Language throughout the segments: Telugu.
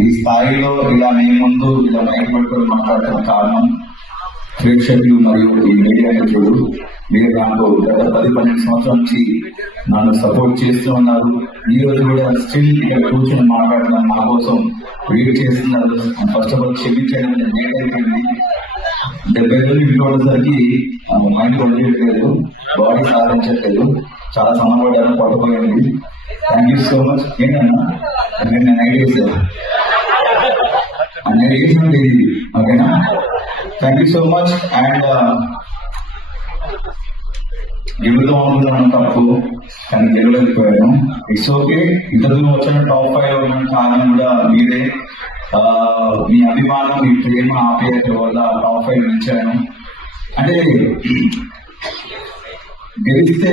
ఈ స్థాయిలో ఇలా మీ ముందు ఇలా మైక్ పట్టుకొని మాట్లాడటం కారణం ప్రేక్షకులు మరియు ఈ మీడియా మిత్రులు. మీరు నాకు గత 10-12 సంవత్సరాల నుంచి నన్ను సపోర్ట్ చేస్తూ ఉన్నారు. ఈ రోజు కూడా స్టిల్ ఇక్కడ కూర్చొని మాట్లాడడం నా కోసం వెయిట్ చేస్తున్నారు. ఫస్ట్ ఆఫ్ ఆల్ క్షమించండి, లేట్ అయిపోయింది. 70 రోజులు ఇంకోసరికి మైండ్ పనిచేయట్లేదు, బాడీ సాధించట్లేదు, చాలా సమయపడ్డాను, పట్టుకోలేదు. Thank you so much. ఏంటన్నా నేను ఐడియాస్ లేదు, ఓకేనా? Thank you so much. And గెలుద్దాం అనుకున్నాను తప్పు, కానీ గెలవలేకపోయాను. It's okay. ఇంతకు వచ్చిన టాప్ 5 ఉన్న కారణం కూడా మీరే. మీ అభిమానం, మీ ప్రేమ, ఆప్యాయత వల్ల టాప్ 5 నిలిచాను. అంటే గెలిస్తే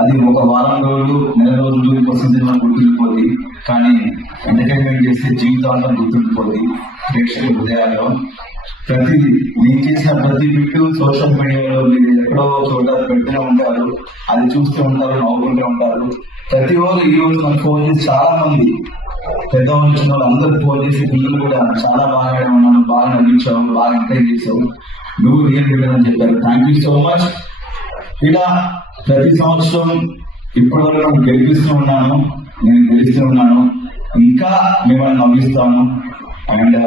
అది ఒక వారం రోజులు, నెల రోజులు గుర్తుండిపోతుంది, కానీ ఎంటర్టైన్మెంట్ చేస్తే జీవితాంతం గుర్తుండిపోతుంది ప్రేక్షకుల హృదయాల్లో. నేను చేసిన ప్రతి బిట్టు సోషల్ మీడియాలో మీరు ఎక్కడో చోట పెడుతూనే ఉంటారు, అది చూస్తూ ఉంటారు, నవ్వుకుంటూ ఉంటారు. ప్రతి ఒక్కరు ఈ రోజు నాకు ఫోన్ చేసి, చాలా మంది పెద్దవాళ్ళు వచ్చిన వాళ్ళు అందరూ ఫోన్ చేసి, పిల్లలు కూడా చాలా బాగా ఉన్నాను, బాగా నవ్వించావు, బాగా ఎంకరేజ్ చేసావు, నువ్వు రియల్ లీడర్ అని చెప్పారు. Thank you so much. ఇలా ప్రతి సంవత్సరం ఇప్పటివరకు నేను గెలిపిస్తూ ఉన్నాను, ఇంకా మిమ్మల్ని నవ్విస్తాను. అండ్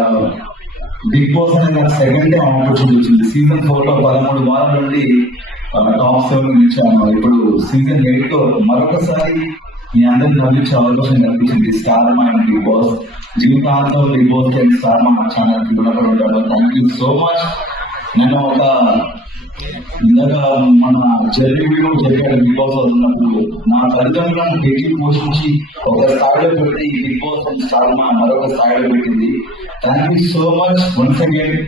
బిగ్ బాస్ అనేది నాకు సెకండ్ టైం ఆపర్చునిటీ వచ్చింది. సీజన్ 4లో 13 వారాల నుండి టాప్ 7 నిలిచాను. ఇప్పుడు సీజన్ 8లో మరొకసారి మీ అందరిని నవ్వించే అవకాశం కల్పించింది స్టార్ మా అండ్ బిగ్ బాస్. జీవితాంతం బిగ్ బాస్ స్టార్ మా ఛానల్ రుణపడి ఉంటాను. Thank you so much. నేను ఇందాక మన జర్నీలో చెప్పాడు, బిగ్ బాస్ అవుతున్నప్పుడు నా తల్లిదండ్రులను పెట్టి పోషించి ఒక స్థాయిలో పెట్టి బిగ్ బాస్ స్టార్ మా మరొక స్థాయిలో పెట్టింది. Thank you so much once again.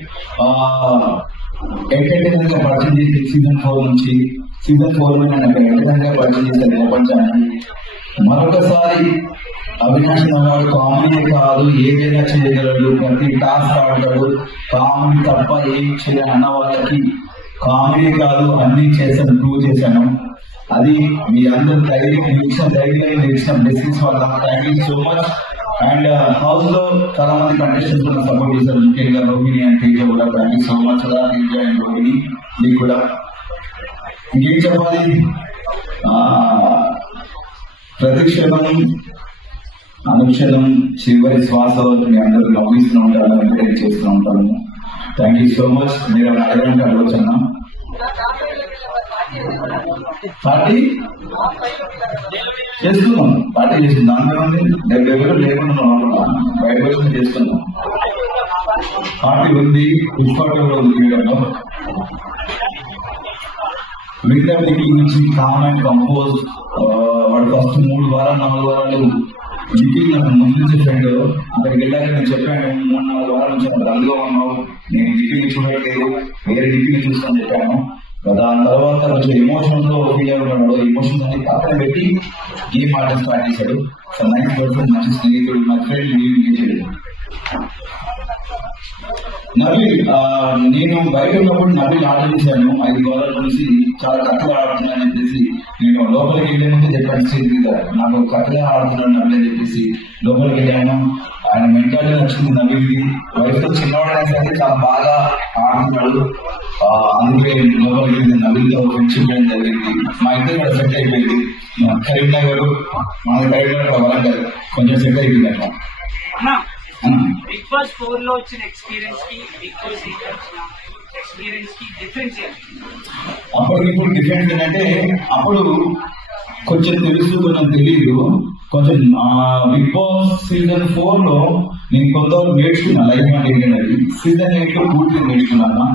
Entertainer గా పరిచయం చేసి సీజన్ 4 నుంచి సీజన్ 4 ఎంటర్టైనర్ గా పరిచయం చేశారు ప్రపంచాన్ని. మరొకసారి అవినాష్ నగాడు కామెడీ కాదు, ఏదైనా చేయగలడు, ప్రతి టాస్క్ ఆడతాడు, కామెడీ తప్ప ఏం చేయని అన్న వాళ్ళకి కామెడీ కాదు అన్ని చేశాను, ప్రూవ్ చేశాను. అది మీ అందరూ ధైర్యం ఇచ్చిన బ్లెస్సింగ్స్ వల్ల. Thank you so much. And house లో చాలా మంది కంటెస్టెంట్స్ సపోర్ట్ చేశారు, ముఖ్యంగా రోహిణి అండ్ తేజ కూడా. Thank you so much Teja and Rohini, మీకు కూడా. ఇంకేం చెప్పాలి, ప్రతిక్షణం అనుక్షణం చివరి శ్వాస మీ అందరూ నవ్విస్తూ ఉంటాను, ఎంకరేజ్ చేస్తూ ఉంటాను. Thank you so much. మీరు అడగడానికి అడగొచ్చన్నా. పార్టీ చేస్తున్నాం, దాంట్లో 70 వేలు లేకుండా బయట వచ్చి చేస్తున్నాం. పార్టీ ఉంది, పుష్పలో ఉంది. మిగతా నుంచి కామ్ అండ్ కంపోజ్ వాడు ఫస్ట్ 3 వారాలు 4 వారాలు నిఖిల్ నాకు ముందు నుంచి ఫ్రెండ్. అక్కడికి వెళ్ళాక నేను చెప్పాను, 3-4 వారాల నుంచి డల్గా ఉన్నావు, నేను నిఖిల్ని చూడట్లేదు, వేరే నిఖిల్ని చూస్తాను చెప్పాను. దాని తర్వాత కొంచెం ఎమోషన్ తో ఫీల్ అవుతున్నాడు. ఎమోషన్స్ అన్ని పక్కన పెట్టి గేమ్ ఆడడం స్టార్ట్ చేశాడు. నైస్ పర్సన్, మంచి స్నేహితుడు, నా ఫ్రెండ్ నవీల్. నేను బయట ఉన్నప్పుడు నవీల్ ఆర్డర్ చేశాను 5 వారాల నుంచి, చాలా కథలు ఆడుతున్నాను చెప్పేసి. నేను లోపలికి వెళ్ళే ముందు చెప్పాను, నాకు కథగా ఆడుతున్నాను నవీల్ అని చెప్పేసి లోపలికి వెళ్ళాను. ఆయన మెంటాలిటీ నచ్చింది నవీల్కి. వయసులో చిన్నవాడైనా సరే చాలా బాగా ఆడుతున్నాడు. అందుకే లోపలికి వెళ్ళి నవీల్తో ఫ్రెండ్షిప్ అనేది జరిగింది. మా ఇద్దరు కూడా సెట్ అయిపోయింది. కరీంనగర్, మన కరీంనగర్ వరంగల్ కొంచెం సెట్ అయిపోయింది అట్లా. బిగ్ బాస్ 4 లో వచ్చిన ఎక్స్పీరియన్స్ కి బిగ్ బాస్ ఎక్స్పీరియన్స్ కి డిఫరెన్స్ ఏంటి? అప్పుడు ఇప్పుడు డిఫరెన్స్ ఏంటంటే, అప్పుడు కొంచెం తెలుసు, కొంచెం తెలియదు. కొంచెం బిగ్ బాస్ సీజన్ 4 లో నేను కొంతవరకు నేర్చుకున్నా లైఫ్ అంటే ఏంటంటే. సీజన్ 8 లో పూర్తిగా నేర్చుకున్నాను.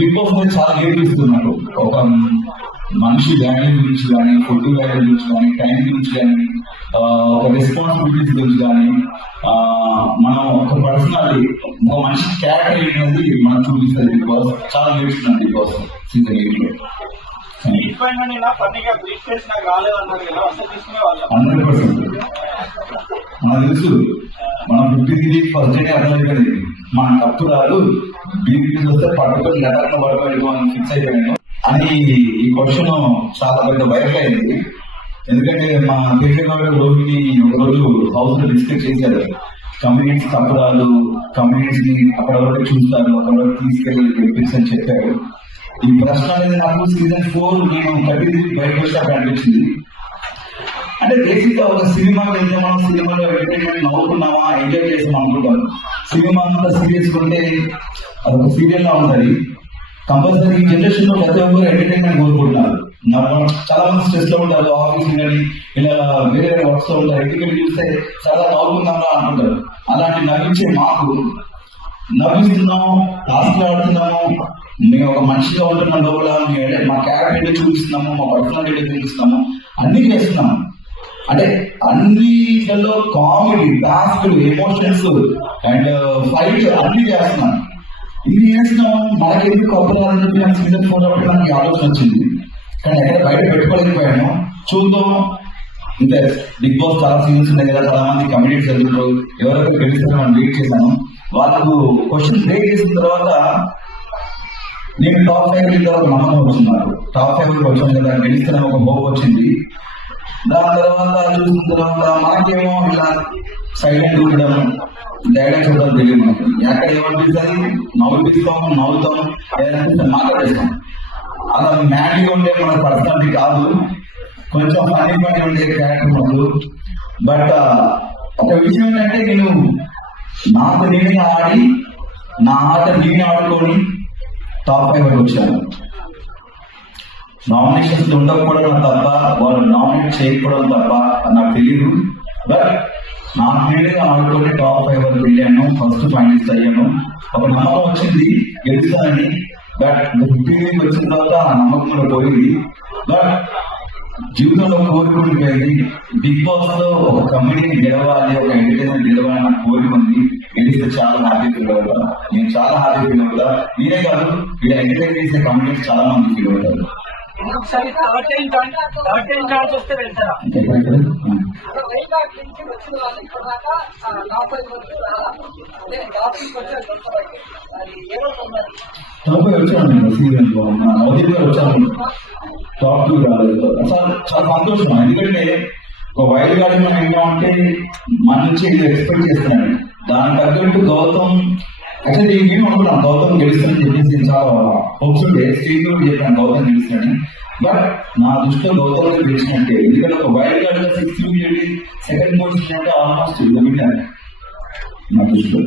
బిగ్ బాస్ మీద చాలా నేర్పిస్తున్నారు. ఒక మనిషి వాల్యూ గురించి కానీ, ఫుడ్ వాల్యూ గురించి కానీ, టైం గురించి కానీ, ఒక రెస్పాన్సిబిలిటీస్ గురించి కానీ, మనం ఒక పర్సనాలిటీ, ఒక మనిషి క్యారెక్టర్ అనేది మనం చూపిస్తుంది. బిగ్ బాస్ చాలా నేర్చుకున్నాను బిగ్ బాస్ సీజన్ 8 లో. 100% మనకు తెలుసు, మనం 50 ఫస్ట్ డే అర్థమైపోయింది, మన తప్పు రాదు, బీపీ వస్తే పట్టుకొని ఎదరణ పడుకొని మనం ఫిక్స్ అయిపోయాను అని. ఈ క్వశ్చన్ చాలా పెద్ద వైరల్ అయింది. ఎందుకంటే మా కేసీఆర్ రోహిణి ఒకరోజు హౌస్ లో డిస్కస్ చేశారు, కమ్యూనిటీస్ తప్పరాలు, కమ్యూనిటీస్ ని అక్కడ వరకు చూస్తారు, అక్కడ వరకు తీసుకెళ్ళి గెలిపించని చెప్పారు. ఈ ప్రశ్న అనేది నాకు సీజన్ 4 నేను కట్టి బయటకు వచ్చాక అనిపించింది. అంటే బేసిక్ గా ఒక సినిమా వెళ్తే మనం సినిమాలో ఎంటర్టైన్మెంట్ నవ్వుకున్నామా, ఎంజాయ్ చేసాం అనుకుంటాం. సినిమా అంతా సీరియస్ ఉంటే అదొక సీరియల్ లా ఉంటుంది. కంపల్సరీ ఈ జనరేషన్ లో ప్రతి ఒక్కరు ఎంటర్టైన్మెంట్ కోరుకుంటున్నారు. చాలా మంది స్ట్రెస్ లో ఉంటారు, ఆఫీస్ కానీ ఇలా వేరే వేరే వర్క్స్ లో ఉంటారు. ఇంటికి చూస్తే చాలా నవ్వుకుందాంగా అనుకుంటారు. అలాంటి నవ్వించే మాకు నవ్విస్తున్నాము, టాస్క్లు ఆడుతున్నాము, మేము ఒక మనిషిగా ఉంటున్న లోపల మా క్యారెక్టర్ చూపిస్తున్నాము, మా పర్సనాలిటీ చూపిస్తున్నాము, అన్ని చేస్తున్నాము. అంటే అన్నిట్లో కామెడీ, టాస్క్లు, ఎమోషన్స్ అండ్ ఫైట్ అన్ని చేస్తున్నాం. ఇది చేస్తున్నాము మనకి ఎందుకు అవ్వాలని చెప్పి నాకు సీజన్ 4 అప్పుడు నాకు ఆలోచన వచ్చింది. కానీ ఎక్కడ బయట పెట్టుకోలేకపోయాను. చూద్దాం. ఇంకా బిగ్ బాస్ చాలా సీజన్స్ ఉన్నాయి కదా, చాలా మంది కమిటీస్ వెళ్తారు, ఎవరెవరు గెలుస్తారని వెయిట్ చేశాను. వాళ్ళకు క్వశ్చన్ బ్రేక్ చేసిన తర్వాత నేను టాప్ 5 తర్వాత నమ్మకం వచ్చిన్నారు. టాప్ 5 వచ్చాను కదా, గెలుస్తానని ఒక హోప్ వచ్చింది. దాని తర్వాత చూసిన తర్వాత మనకేమో ఇలా సైలెంట్ ఉండడం, డైలాగ్ చూడడం తెలియదు. మనకి ఎక్కడ ఏమనిపిస్తుంది, నవ్వుతాం, ఏదనిపిస్తే మాట్లాడేస్తాం. అలా మ్యాడ్గా ఉండే మన పర్సనాలిటీ కాదు, కొంచెం ఫనీ ఉండే క్యారెక్టర్ మాకు. బట్ ఒక విషయం ఏంటంటే, నేను నాకు నేనే ఆడి, నా ఆట నేనే ఆడుకొని టాప్ 5 వచ్చాను. నామినేషన్స్ ఉండకపోవడం తప్ప, వాళ్ళు నామినేట్ చేయకపోవడం తప్ప నాకు తెలియదు. బట్ నాకు నేనే ఆడుకొని టాప్ 5 వరకు వెళ్ళాను. ఫస్ట్ ఫైనల్స్ అయ్యాను. ఒక నమ్మకం వచ్చింది గెలుస్తానని. బట్ 15 వచ్చిన తర్వాత ఆ నమ్మకం కూడా పోయింది. బట్ జీవితంలో కోరుకుంటుపోయింది. బిగ్ బాస్ లో ఒక కమ్యూనిటీని గెలవాలి, ఒక ఎంటర్టైన్మెంట్ గెలవాలి నాకు కోరిక ఉంది. గెలిస్తే చాలా హ్యాపీ ఫీల్ అవుతా. నేను చాలా హ్యాపీ ఫీల్ అవుతా. మీరే కాదు, ఇలా ఎంటర్టైన్ చేసే కమ్యూనిటీస్ చాలా మంది ఫీల్ అవుతారు. ఒకసారి థర్డ్ టైం ఛాన్స్ వస్తే వెళ్తారా? టాప్ 5 వచ్చాను సీజన్ లో, నవదీప్ గారు వచ్చాను. టాప్ 2 రాలేదు. అసలు చాలా సంతోషం. ఎందుకంటే ఒక వైల్డ్ గార్డ్ మనం ఏమంటే మన నుంచి ఎక్స్పెక్ట్ చేస్తున్నాడు. దానికి తగ్గట్టు గౌతమ్ యాక్చువల్లీ నేను అనుకున్నాను గౌతమ్ గెలుస్తానని చెప్పేసి చాలా హోప్స్ ఉండే. స్టేట్ లో చెప్పాను గౌతమ్ గెలుస్తానని. బట్ నా దృష్టిలో గౌతమ్ గెలిచినట్టే. ఎందుకంటే ఒక వైల్డ్ గార్డ్ గా 6 వెళ్ళి సెకండ్ పొజిషన్ అంటే ఆల్మోస్ట్ విన్నాను నా దృష్టిలో.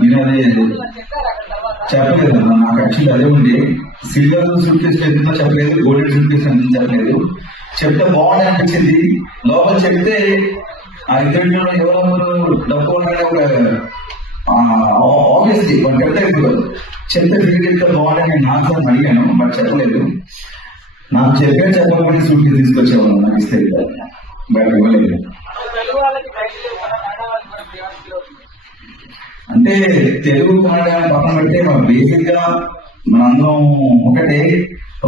నేను అదే చెప్పలేదు. నాకు యాక్చువల్లీ అదే ఉండే. సిల్వర్ సూట్ కేసు ఎందుకు చెప్పలేదు, గోల్డెన్ సూట్ కేసు ఎందుకు చెప్పలేదు. చెప్తే బాగుంది అనిపించింది. లోపల చెప్తే ఆ ఇద్దరిలో ఎవరెవరు డబ్బు ఉన్నారని ఒక ఆబ్వియస్లీ వాళ్ళు చెప్తే ఫీల్ చెప్తే బాగుంది నేను నాకు అడిగాను. బట్ చెప్పలేదు. నాకు చెప్పకపోతే సూట్ కేసు తీసుకొచ్చేవాళ్ళు నాకు ఇస్తే. బయట ఇవ్వలేదు. అంటే తెలుగు కన్నడ పక్కన పెడితే బేసిక్ గా మనందరం ఒకటే.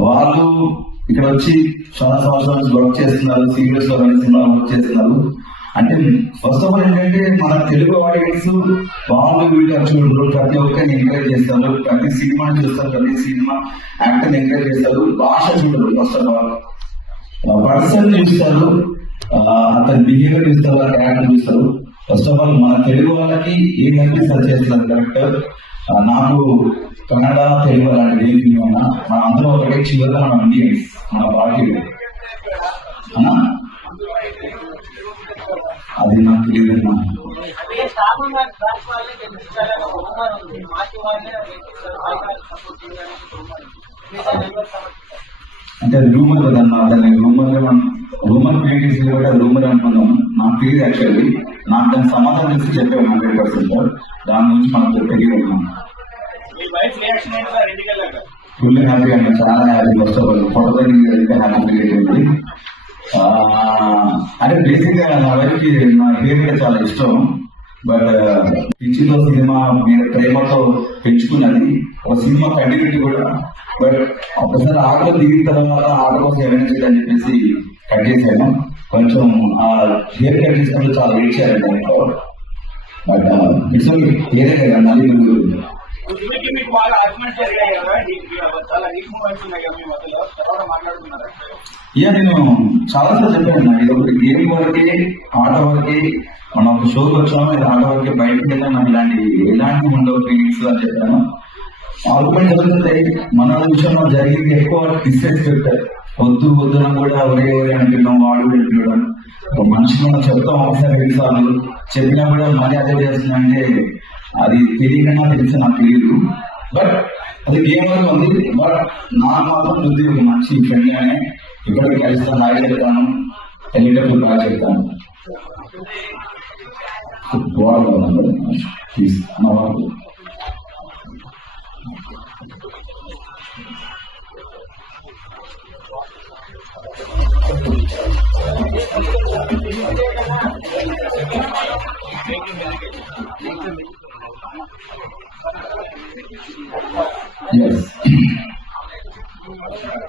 వాళ్ళు ఇక్కడ వచ్చి చాలా సంవత్సరాలు వర్క్ చేస్తున్నారు, సీరియస్ లో వర్క్ చేస్తున్నారు. అంటే ఫస్ట్ ఆఫ్ ఆల్ ఏంటంటే మన తెలుగు ఆడియన్స్ వాళ్ళు వీళ్ళు చూడరు, ప్రతి ఒక్కరిని ఎంకరేజ్ చేస్తారు, ప్రతి సినిమాని చూస్తారు, ప్రతి సినిమా యాక్టర్ ఎంకరేజ్ చేస్తారు. భాష చూడరు. ఫస్ట్ ఆఫ్ ఆల్ పర్సన్ చూస్తారు, అతని బిహేవియర్ చూస్తారు, క్యారెక్టర్ చూస్తారు. ఫస్ట్ ఆఫ్ ఆల్ మన తెలుగు వాళ్ళకి ఏం కనిపిస్తారు చేస్తున్నారు కరెక్ట్. నాకు కన్నడ తెలుగు అలాంటి ఏం ఫీల్ ఉన్నా మన అందరూ ఒకటే. చివరిగా మన ఇండియన్స్, మన భారతీయులు అన్నా అది నాకు తెలియదు. అంటే అది రూమర్ కదన్నా, దాన్ని రూమర్ క్రియేట్ చేసి కూడా రూమర్ అనుకున్నాం. నాకు తెలియదు యాక్చువల్లీ. నాకు దాని సమాధానం చేసి చెప్పాను 100%. దాని గురించి మనకు తెలియదు. ఫుల్ హ్యాపీ అంటే చాలా happy. First of all photography happy create అయింది. అంటే బేసిక్ గా నా వైఫ్ నా హెయిర్ కూడా చాలా ఇష్టం. బట్ పిచ్చితో సినిమా మీద ప్రేమతో పెంచుకున్నది. ఒక సినిమా కంటిన్యూటీ కూడా. బట్ ఒకసారి ఆటలో దిగిన తర్వాత ఆట కోసం ఏమైనా చేయాలని చెప్పేసి కట్ చేశాను. కొంచెం ఆ హెయిర్ కట్ చేసుకుంటే చాలా వెయిట్ చేయాలి దాంట్లో. బట్ ఇట్స్ ఏదే కదా, మళ్ళీ మీకు బాగా ఆర్గ్యుమెంట్స్ జరిగాయి కదా, చాలా వీక్ మూమెంట్స్ ఉన్నాయి కదా మీ మధ్యలో, తర్వాత మాట్లాడుతున్నారా? నేను చాలా సార్లు చెప్పాను, ఇది ఒకటి గేమ్ వరకే, ఆట వరకే, మనం ఒక షోకి వచ్చాము, ఇది ఆట వరకే, బయటకు వెళ్ళాం, నాకు ఎలాంటి ఉండవు ఫీలింగ్స్ అని చెప్పాను. ఆర్గ్యుమెంట్ జరుగుతుంటాయి, మన విషయంలో జరిగింది ఎక్కువ డిస్రెస్పెక్ట్, వద్దు వద్దున కూడా ఒరే ఒరే అంటున్నాం, వాడు అంటున్నాడు. ఒక మనిషి మనం చెప్తాం ఒకసారి 2 సార్లు చెప్పినా కూడా మరీ అదే చేస్తున్నా అంటే అది తెలియకుండా తెలిసి నాకు తెలియదు. బట్ అది గేమ్ వరకు ఉంది. బట్ నాకు మాత్రం ఉంది ఒక మంచి ఫ్రెండ్ గానే ఇప్పటికి కలిస్తాను, బాగా చెప్తాను, వెళ్ళేటప్పుడు బాగా చెప్తాను.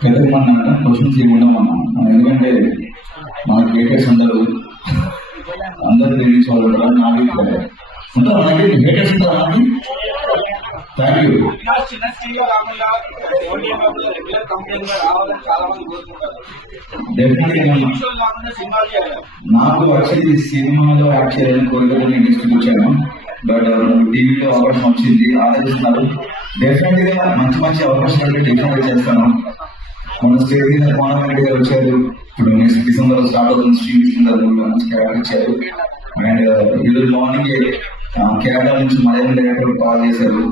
పెద్దమన్నా క్వశ్చన్స్ ఏముండమన్నా, ఎందుకంటే మనకు హేటర్స్ ఉండరు, అందరూ తెలియని వాళ్ళు ఉంటారు. నాకు ఉంటారు, నాకు హేటర్స్ ఉంటారా? Thank you. నాకు యాక్చువల్లీ సినిమాలో యాక్ట్ చేయాలని కోరికలు నేను తీసుకొచ్చాను. బట్ టీవీలో అవకాశం వచ్చింది, ఆలోచిస్తున్నారు. డెఫినెట్ గా మంచి మంచి అవకాశాలు డెఫినెట్ చేస్తాను. మన స్టేజ్ మీద కోనరెడ్డి గారు వచ్చారు, ఇప్పుడు నెక్స్ట్ డిసెంబర్ స్టార్ట్ అవుతుంది శ్రీకృష్ణ మంచి క్యారెక్టర్ ఇచ్చారు. అండ్ ఈరోజు మార్నింగ్ కేరళ నుంచి మలయాళం డైరెక్టర్ కాల్ చేశారు,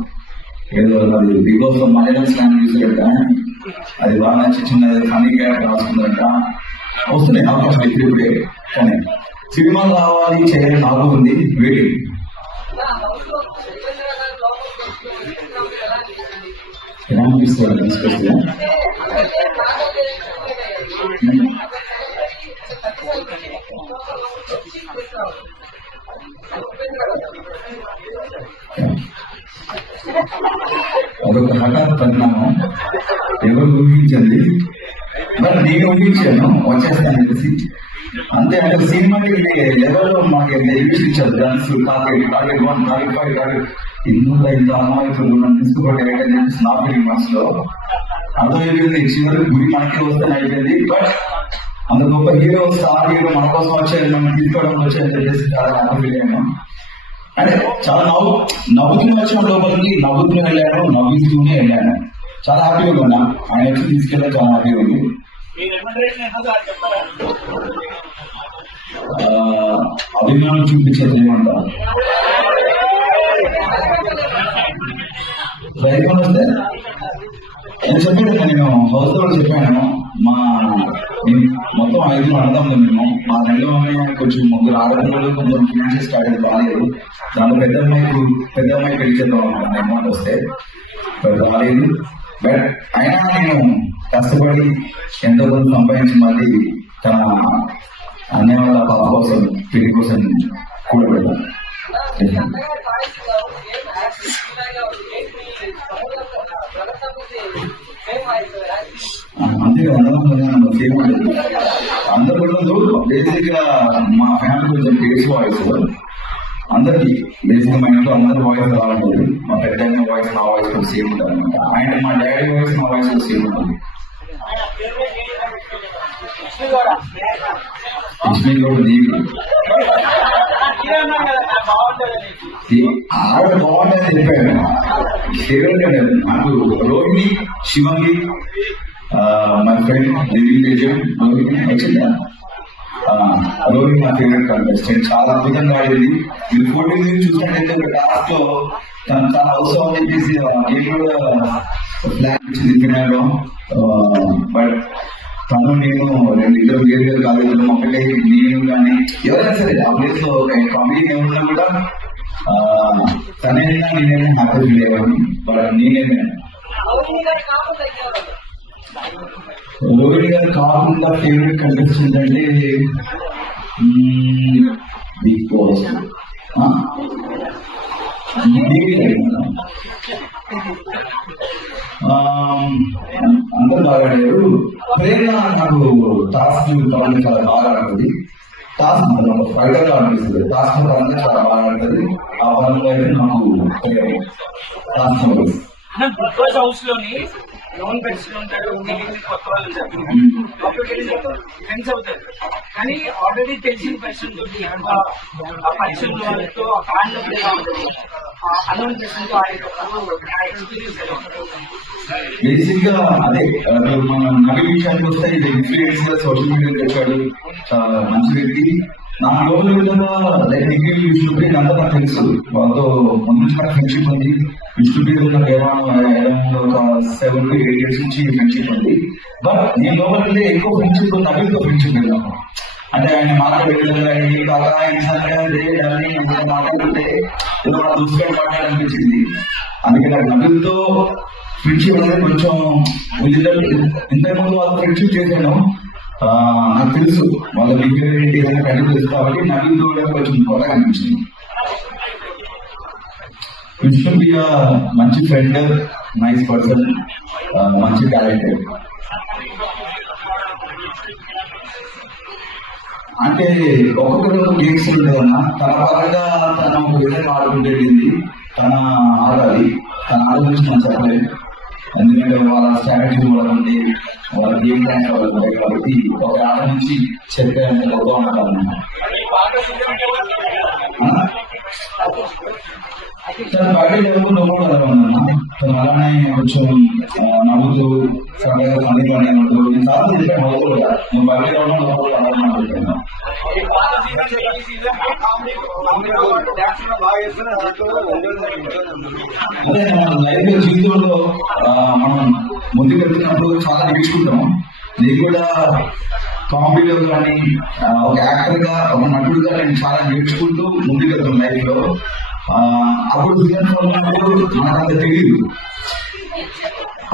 ఏదో అది బిగ్ బాస్ లో మలయాళం స్లాంగ్ చూసారట, అది బాగా నచ్చి చిన్న ఫనీ క్యారెక్టర్ రాసుకుందంట. వస్తున్నాయి అవకాశం ఇప్పుడే, కానీ సినిమా రావాలి చేయాలని నాకు ఉంది, వెయిటింగ్. ఎలా అనిపిస్తుంది తీసుకొస్తే? అదొక హఠాత్ పరిణామం, ఎవరు ఊహించండి. బట్ నేను ఊహించాను వచ్చేస్తాను చెప్పేసి అంతే. అంటే సినిమాటిక్ లెవెల్లో మాకు ఎలివేషన్ ఇచ్చారు, గన్స్, టార్గెట్ 1, టార్గెట్ 5, టార్గెట్ ఇందులో ఇంత అమాయకులు తీసుకోబట్టి ఏంటని చెప్పేసి నా ఫీలింగ్ మనసులో అర్థమైపోయింది. చివరికి గురి మనకే వస్తే అయిపోయింది. బట్ అంత గొప్ప హీరో, స్టార్ హీరో మన కోసం వచ్చారు, మనం తీసుకోవడం వచ్చాయని చెప్పేసి చాలా హ్యాపీ ఫీల్ అయ్యాను. అంటే చాలా నవ్వుతూనే వచ్చిన లోపలికి, నవ్వుతూనే వెళ్ళాను, నవ్విస్తూనే వెళ్ళాను. చాలా హ్యాపీగా ఉన్నా, ఆయన వచ్చి తీసుకెళ్ళడం చాలా హ్యాపీగా ఉంది. అభిమానం చూపించేది ఏమంటారు? రైతు వస్తే నేను చెప్పాను, నేను హౌస్ లో చెప్పాను, మొత్తం 5 అన్నదమ్ములు మేము. మా 2వ అమ్మాయి కొంచెం 3 ఆడపిల్లలు, కొంచెం ఫినాన్షియల్ స్టాటస్ బాగాలేదు. దాంట్లో పెద్ద అమ్మాయి పెళ్లి చేద్దాం అన్నమాట అమౌంట్ వస్తే, రాలేదు. బట్ అయినా నేను కష్టపడి ఎంతో కొంత సంపాదించి మళ్ళీ తన అన్నయ్య వాళ్ళ పాప కోసం, పెళ్లి కోసం కూడా పెడతాను. అంతే అందరూ బేసిక్ గా మా ఫ్యామిలీ కొంచెం బేస్ వాయిస్, అందరికి బేసిక్ మా ఇంట్లో అందరి వాయిస్ రావట్లేదు. మా పెద్ద వాయిస్ నా వాయిస్ కూడా సేమ్ ఉంటుంది అనమాట. ఆయన మా డాడీ వాయిస్ నా వాయిస్ కూడా సేమ్ ఉంటుంది. లక్ష్మీ కూడా నీకు ఆవిడ బాగుంటుందని చెప్పాను. ఫేవరెట్ నాకు Rohini, Shivangi, my friend living legend Rohini వచ్చిందా? రోహిణి నా ఫేవరెట్ కంటెస్టెంట్, చాలా అద్భుతంగా ఆడింది. మీరు ఫోటో చూసినట్టయితే ఒక టాస్క్ లో తను చాలా అవసరం అని చెప్పేసి గేమ్ కూడా ఫ్లాగ్ ఇచ్చింది ఫినాల్లో. బట్ తను నేను 2 వేరు కాలేజీలో ఒకటే, నేను కానీ ఎవరైనా సరే ఆ ప్లేస్ లో కామెడీ ఎవరున్నా కూడా తనైనా నేనైనా హ్యాపీ ఫీల్ అయ్యాను. బట్ నేనేమైనా రోహిణి గారు కాకుండా ఫేవరెట్ కంటెస్టెంట్ అంటే బిగ్ బాస్ అందరూ బాగా ఆడారు. ప్రేరణ నాకు టాస్క్ చాలా బాగా ఆడుతుంది. టాస్క్ ఫైటర్ గా అనిపిస్తుంది. టాస్క్ పరంగా చాలా బాగా ఉంటుంది. ఆ పరంగా అయితే నాకు టాస్క్ బిగ్ బాస్ హౌస్ లోని లోన్ పెన్షన్ ఉంటారు, మిగిలిన కొత్త వాళ్ళు ఉంటారు, అప్పుడు ఫ్రెండ్స్ అవుతారు. కానీ ఆల్రెడీ తెలిసిన పర్సన్ తోటి ఆ పర్సన్ వాళ్ళతో ఆ ఫ్యాన్ ఎలా ఉంటుంది, అలోన్ పర్సన్ తో ఆడేటప్పుడు ఎక్స్పీరియన్స్ ఎలా ఉంటుంది? బేసిక్ గా అదే మన నవీ విషయానికి వస్తే ఇది ఇన్ఫ్లుయెన్స్ గా సోషల్ మీడియా తెచ్చాడు, చాలా మంచి వ్యక్తి. నా లోపల విధంగా లైక్ డిగ్రీ విష్ణుప్రియ అంతా నాకు తెలుసు, వాళ్ళతో ముందు నుంచి నాకు ఫ్రెండ్షిప్ ఉంది. విష్ణుప్రియ ఒక 7 to 8 years నుంచి ఫ్రెండ్షిప్ ఉంది. బట్ నేను లోపలికి ఎక్కువ ఫ్రెండ్షిప్ నవీన్తో ఫ్రెండ్షిప్ వెళ్ళాను. అంటే ఆయన మాట్లాడే మాట్లాడుతుంటే ఏదో మన దృష్టిగా మాట్లాడాలనిపించింది. అందుకే నాకు నవీన్తో ఫ్రెండ్షిప్ అనేది కొంచెం ఇంతకుముందు వాళ్ళు ఫ్రెండ్షిప్ చేశాను, నాకు తెలుసు వాళ్ళ బిహేవియర్ ఏంటి ఏదైనా కన్నీ తెలుసు. కాబట్టి నవీన్తో కొంచెం త్వరగా అనిపించింది. విష్ణుప్రియ మంచి ఫ్రెండ్, నైస్ పర్సన్, మంచి టాలెంటెడ్. అంటే ఒక్కొక్కరు గేమ్స్ ఉంటుందన్నా, తన పరంగా తను ఒక విధంగా ఆడుకుంటేది, తన ఆడాలి, తన ఆడ గురించి మనం చెప్పలేదు. ఎందుకంటే వాళ్ళ స్ట్రాటజీ కూడా ఉంది, వాళ్ళ గేమ్ ప్లాన్స్ వాళ్ళు ఉంటాయి. కాబట్టి ఒక ఆట నుంచి చెప్పేంత గొప్ప ఉంటారు. తను బయట ఎవరు నువ్వు కూడా ఉన్నాను, తను అలానే కొంచెం నవ్వుతూ సరదాగా పనిగానే ఉంటుంది. నేను చాలా చెప్పాను నవ్వు కూడా, నువ్వు బయట ఎవరు నవ్వు అలానే మాట్లాడుతున్నాను. అదే మన లైఫ్ జీవితంలో మనం ముందుకు వెళ్తున్నప్పుడు చాలా నేర్చుకుంటాం. నేను కూడా కామెడీలో కానీ ఒక యాక్టర్ గా, ఒక నటుడుగా నేను చాలా నేర్చుకుంటూ ముందుకు వెళ్తాను లైఫ్ లో. అప్పుడు మనకు అంత తెలియదు.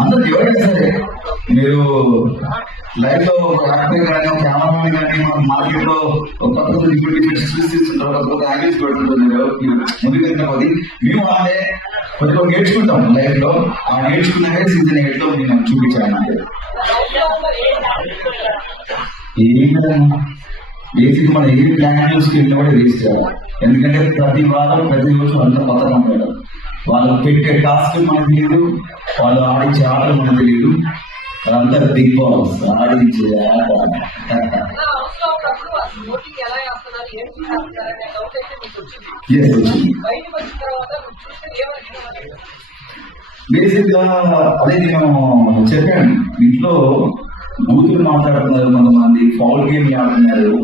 అందరూ ఎవరైనా సరే మీరు లైఫ్ లో ఒక యాక్టర్ కానీ, ఒక కెమెరామెన్ కానీ, మన మార్కెట్ లో ఒక కొత్త డిఫరెంట్ సృష్టిస్తుంటారు, కొత్త యాంగిల్స్ పెడుతుంటారు. ముందుకు వెళ్తున్న కొద్ది మేము అంటే కొంచెం నేర్చుకుంటాం లైఫ్ లో. ఆ నేర్చుకున్నాకే సీజన్ 8 లో నేను చూపించాను. బేసిక్ మన ఏ ప్లాన్ చూసుకెళ్ళినా కూడా వేస్ట్ చేయాలి. ఎందుకంటే ప్రతి వారం ప్రతి రోజు అంతా కొత్తగా ఉంటాడు. వాళ్ళు పెట్టే టాస్క్ మనకు తెలియదు, వాళ్ళు ఆడించే ఆటలు మనకు తెలియదు. అదంతా బిగ్ బాస్ ఆడించే ఆట. బేసిక్ గా అదే నేను చెప్పాను, ఇంట్లో బూతులు మాట్లాడుతున్నారు, కొంతమంది ఫౌల్ గేమ్ ఆడుతున్నారు,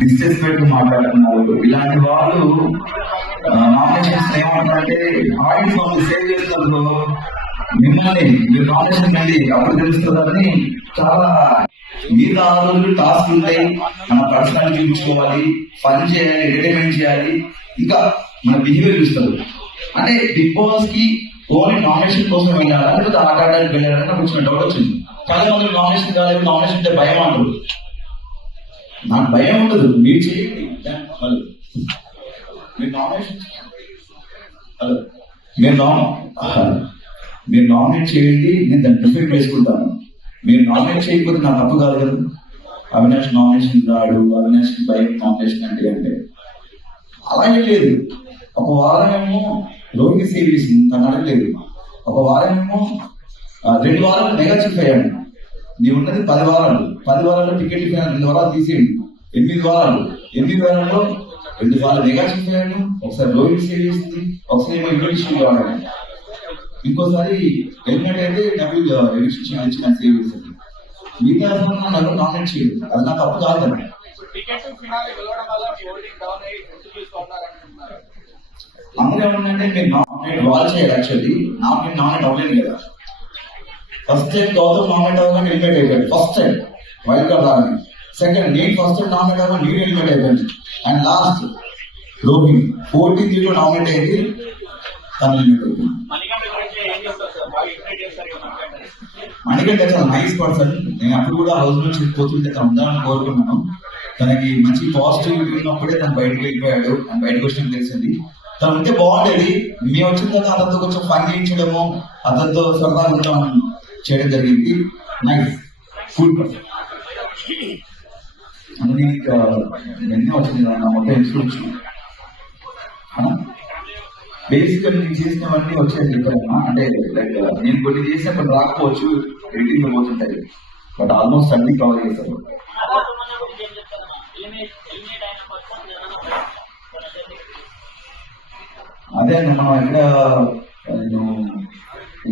డిస్రెస్పెక్ట్ మాట్లాడుతున్నారు. ఇలాంటి వాళ్ళు నామినేషన్స్ ఏమంటారంటే ఆడియన్స్ మమ్మల్ని సేవ్ చేస్తున్నారు, మిమ్మల్ని మీరు నామినేషన్ కండి అప్పుడు తెలుస్తుందని. చాలా మిగతా 6 రోజులు టాస్క్ ఉంటాయి, మన పర్సనాలిటీ చూపించుకోవాలి, ఫన్ చేయాలి, ఎంటర్టైన్మెంట్ చేయాలి, ఇంకా మన బిహేవియర్ చూస్తారు. అంటే బిగ్ బాస్ కి ఓన్లీ నామినేషన్ కోసం వెళ్ళాలా లేకపోతే ఆట ఆడడానికి వెళ్ళాలని నాకు వచ్చిన డౌట్ వచ్చింది. చాలా మంది నామినేషన్ కాలేదు, నామినేషన్ అంటే భయం అంటారు. నాకు భయం ఉండదు, మీరు చేయండి. మీరు నామినేషన్ మీరు నామినేట్ చేయండి, నేను దాన్ని డిఫెక్ట్ వేసుకుంటాను. మీరు నామినేట్ చేయకపోతే నా తప్పు కాదు కదా. అవినాష్ నామినేషన్ రాడు, అవినాష్ భయం నామినేషన్ అంటే అలాగే లేదు. ఒక వారం ఏమో రోహిత్ సిరీస్ తను అడగలేదు, ఒక వారం ఏమో 2 వారాలు మెగా చీఫ్ అయ్యాడు. నీవు ఉన్నది 10 వారాలు, 10 వారాల్లో టికెట్ 2 వారాలు తీసేయండి, 8 వారాలు. 8 వారాల్లో 2 వారాలు మెగా చీఫ్ అయ్యాడు, ఒకసారి రోహిత్ సిరీస్, ఒకసారి ఏమో ఇండోనేషియా వాడాడు, ఇంకోసారి ఎలిమినేట్ అయితే డబ్ల్యూ ఎలిమినేషన్ సేవ్ చేశాడు. మిగతా నన్ను నామినేట్ చేయదు, అది నా తప్పు కాదు కదా. అందరూ ఏమంటే మీరు నామినేట్ వాళ్ళు చేయాలి. యాక్చువల్లీ నామినేట్ అవ్వలేదు కదా. ఫస్ట్ టైం గౌతమ్ నామినేట్ అవ్వగానే ఎలిమినేట్ అయిపోయాడు, ఫస్ట్ టైం వైల్డ్ కార్డ్ రాగానే. సెకండ్ నేను ఫస్ట్ టైం నామినేట్ అవ్వగా నేను ఎలిమినేట్ అయిపోయాను. And last Rohit 14th nominate అయింది, తను ఎలిమినేట్ అయిపోయింది. మణికంఠ చాలా నైస్ పర్సన్. నేను అప్పుడు కూడా హౌస్ నుంచి పోతుంటే తను ఉండాలని కోరుకున్నాను. తనకి మంచి పాజిటివ్ ఉన్నప్పుడే తను బయటకు వెళ్ళిపోయాడు, అని బయటకు వచ్చినట్టు తెలిసింది. తను ఉంటే బాగుండేది. మేము వచ్చిన తర్వాత అతనితో కొంచెం ఫన్ చేయించడము, అతనితో సరదాగా ఉండడం చేయడం జరిగింది. Nice, good person. అన్ని ఎన్నో వచ్చింది మొత్తం ఎక్స్క్లూషన్ బేసిక్గా నేను చేసినవన్నీ వచ్చేది చెప్పాను. అంటే లైక్ నేను కొన్ని చేస్తే కొన్ని రాకపోవచ్చు, ఎడిటింగ్ లో పోతుంటాయి, బట్ ఆల్మోస్ట్ అన్ని కవర్ చేశారు. అదే అండి, మనం ఎక్కడ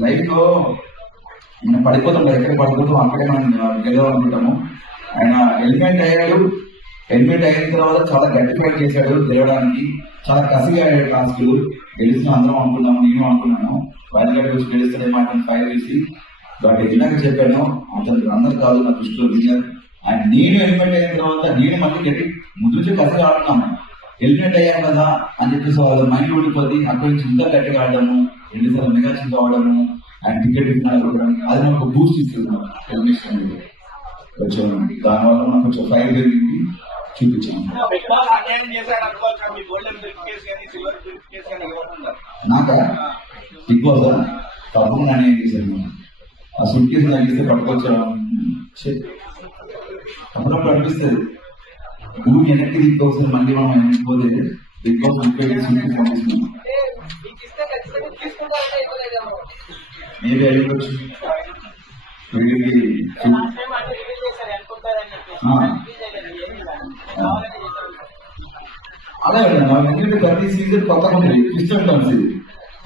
లైఫ్ లో మనం పడిపోతాం కదా, ఎక్కడ పడిపోతాం అక్కడే మనం గెలవాలనుకుంటాము. ఆయన ఎలిమెంట్ అయ్యాడు, ఎలిమెంట్ అయిన తర్వాత చాలా గట్టిఫై చేశాడు గెలవడానికి, చాలా కసిగా అయ్యాడు టాస్క్లు. గెలిచిన అందరం అనుకున్నాము, నేను అనుకున్నాను వైద్యులు వచ్చి గెలుస్తాడేమో అతను ఫైర్ చేసి, బట్ ఇందాక చెప్పాను అతను అందరు కాదు నా దృష్టిలో విన్నర్. అండ్ నేను ఎలిమెంట్ అయిన తర్వాత నేను మళ్ళీ గట్టి ముందు నుంచి కసిగా ఆడుతున్నాను, ఎలిమెంట్ అయ్యాను కదా అని చెప్పేసి వాళ్ళ మైండ్ ఉండిపోయి అక్కడి నుంచి ఇంకా గట్టిగా ఆడము, 2 సార్లు మెగా చిన్న అవడము, అండ్ టికెట్ ఇవ్వడం, అది నాకు బూస్ట్ ఇస్తుంది ఎలిమినేషన్ అనేది. కొంచెం దానివల్ల నాకు కొంచెం ఫైర్ పెరిగింది, చూపించాను. నాకా బిగ్ బాస్ తప్పకుండా నేను చేశాను. ఆ సూట్ కేసు తగ్గిస్తే పట్టుకొచ్చాను, అప్పుడప్పుడు అనిపిస్తుంది భూమి వెనక్కి దిక్కోసం మళ్ళీ మనం వెనక్కిపోతే బిగ్ బాస్ సూట్ కేసు పంపిస్తున్నాం. మేబీ అయ్యవచ్చు వీడికి అలాగే ఎందుకంటే ప్రతి సీజన్ కొత్తగా ఉంటుంది, ట్విస్ట్ ఉంటుంది.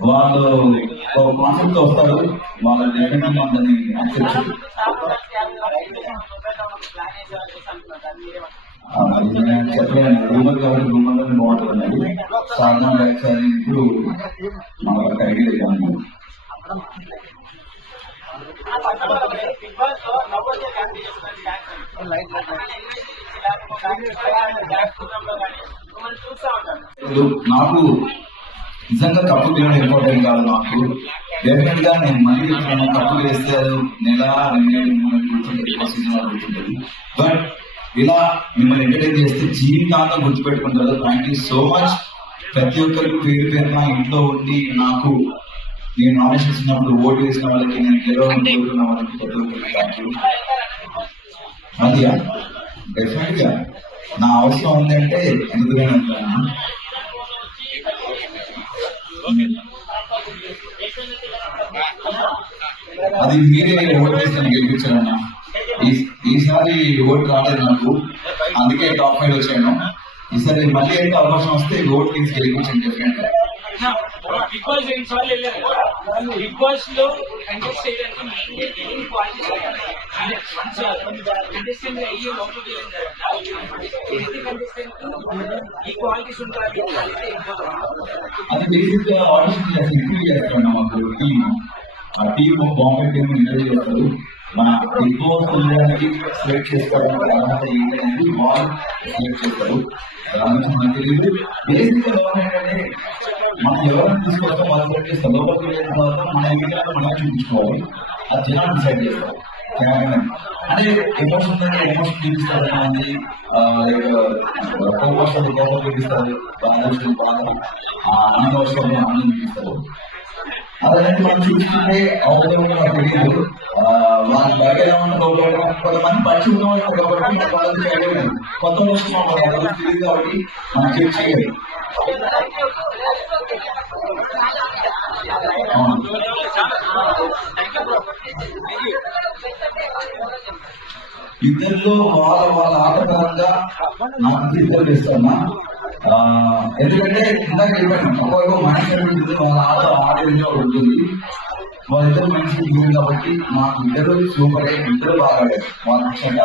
వాళ్ళు కాన్సెప్ట్ తో వస్తారు, వాళ్ళ డెఫినెట్ అందరినీ యాక్సెప్ట్ చెప్పలేను. రూమర్ కాబట్టి రూమర్ బాగుంటుంది. సాధారణ ఒకసారి ఇప్పుడు మనకు ఐడియా లేదు. నాకు నిజంగా కప్పు గెలవడం ఇంపార్టెంట్ కాదు. నాకు డెఫినెట్ గా నేను మళ్ళీ కప్పు గెలిస్తే నెల 2 గుర్తుంటుంది. బట్ ఇలా మిమ్మల్ని ఎంటర్టైన్ చేస్తే జీవితాంతం గుర్తుపెట్టుకుంటారు. Thank you so much. ప్రతి ఒక్కరికి పేరు పేరున ఇంట్లో ఉండి నాకు నేను నామినేషన్స్ ఉన్నప్పుడు ఓటు వేసిన వాళ్ళకి, నేను గెలవాలని కోరుకున్న వాళ్ళకి ప్రతి ఒక్కరికి థ్యాంక్ యూ. అది డెఫినెట్ గా నా అవసరం ఉందంటే ఎందుకని అంటున్నాను. అది మీరే ఓటు వేస్తే గెలిపించారన్నా. ఈసారి ఓటు రాలేదు నాకు, అందుకే టాప్ 5 వచ్చాను. ఈసారి మళ్ళీ ఎంత అవకాశం వస్తే ఓటు తీసి గెలిపించండి డెఫినెట్ గా. బిగ్ బాస్ బిగ్ బాస్ లో కంటెస్ట్ చేయడానికి మెయిన్ క్వాలిటీస్ కంటెస్టెంట్ అయ్యి ఈ క్వాలిటీస్ ఉంటాయి. అది బేసిక్ గా ఆడిషన్ ఇంటర్వ్యూ చేస్తాను. మాకు టీమ్ ఆ టీమ్ బాంబే టీమ్ ఇంటర్వ్యూ చేస్తారు. మన బిగ్ బాస్ వెళ్ళడానికి సెలెక్ట్ చేస్తారు, తర్వాత ఏంటనేది వాళ్ళు సెలెక్ట్ చేస్తారు. నాకు తెలియదు. బేసిక్ గా ఏంటంటే మనం ఎవరైనా తీసుకొస్తాం వాళ్ళు సెలెక్ట్ చేస్తారు. లోపలికి వెళ్ళిన తర్వాత మన ఎన్నికలను మనం చూపించుకోవాలి, అది జనాలు డిసైడ్ చేస్తారు. అంటే ఎమోషన్ ఎమోషన్ చూపిస్తారు, కోపం చూపిస్తారు, ఆనందోత్సవం ఆనందం చూపిస్తారు. అదంటే మనం చూసుకుంటే అవసరం నాకు తెలియదు. వాళ్ళకి బయట ఎలా ఉంటారు, కొంతమంది పరిచయం ఉంటారు కాబట్టి వాళ్ళకి తెలియదు. కొత్త వస్తున్నాం వాళ్ళకి తెలియదు కాబట్టి మనం చెక్ చేయాలి. ఇద్దరిలో వాళ్ళ ఆట పరంగా నాకు ఇద్దరు ఇస్తున్నా. ఎందుకంటే ఇందాక చెప్పాను ఒక్కొక్క మనిషి వాళ్ళ ఆట ఉంటుంది. వాళ్ళిద్దరు మనిషి ఉంటుంది కాబట్టి మాకు ఇద్దరు సూపర్ ఇద్దరు బాగా వాళ్ళ విషయం